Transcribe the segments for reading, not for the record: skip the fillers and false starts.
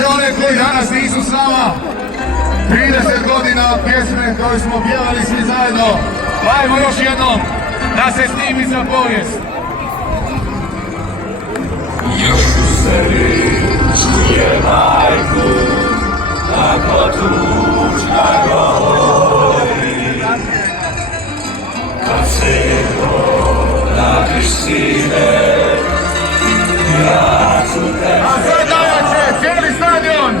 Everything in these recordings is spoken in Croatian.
sve one koji danas nisu s nama. 30 godina pjesme koju smo pjevali svi zajedno. Ajmo još jednom da se snimi za povijest. Još u sebi čuje majku, kako tužna govori. Kad se vratiš sine, ja ću te... A sad davaće cijeli stadion!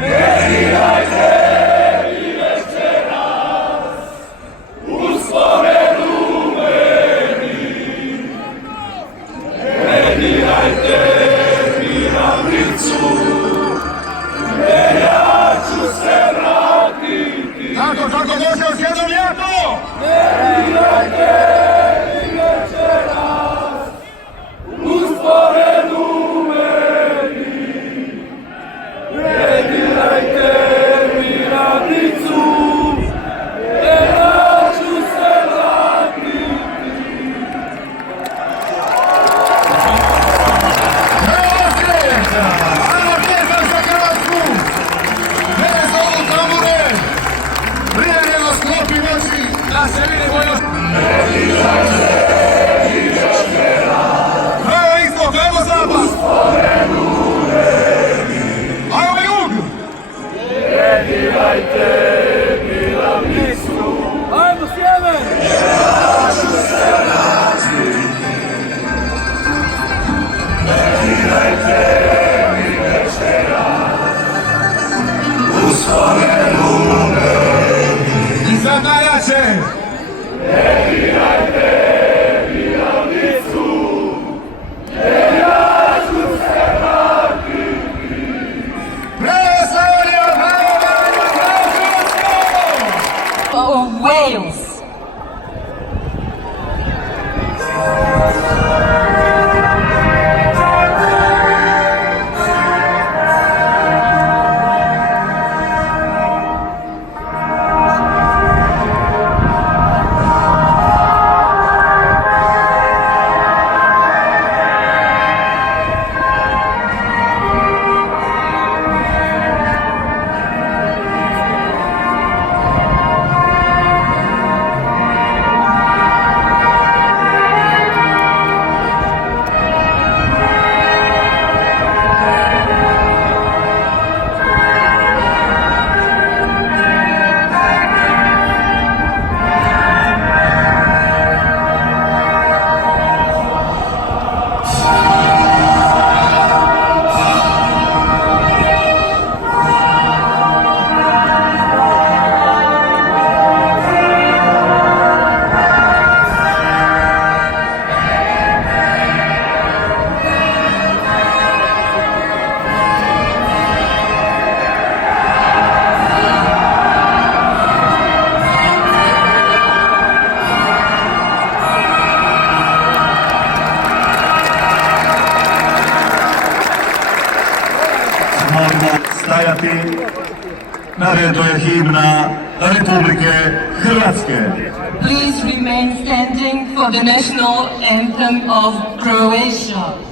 Ne dirajte i večeras, uspomenu meni. Ne dirajte mi ravnicu, jer ja ću se vratiti. Tako, može još jednom jako! Ne dirajte i večeras, uspomenu meni. Ne dirajte mi ravnicu, jer ja ću se vratiti. Ajmo pjesma za Hrvatsku! Mene zovu tambure! Prijavljeno sklopi noći da se vidimo još... Ne dirajte i večeras, Ajmo istok, ajmo zapad! uspomenu meni. Ajmo jug! Ne dirajte mi ravnicu, Ajmo sjever! ja ću se vratiti. Ne dirajte mi večeras, uspomenu meni. I sad najjače! Ne dirajte mi ravnicu, jer ja ću se vratiti. Bravo Slavonija, bravo Baranja, bravo Hrvatsko! of Wales. Stajati, na redu je himna Republike Hrvatske. Please remain standing for the national anthem of Croatia.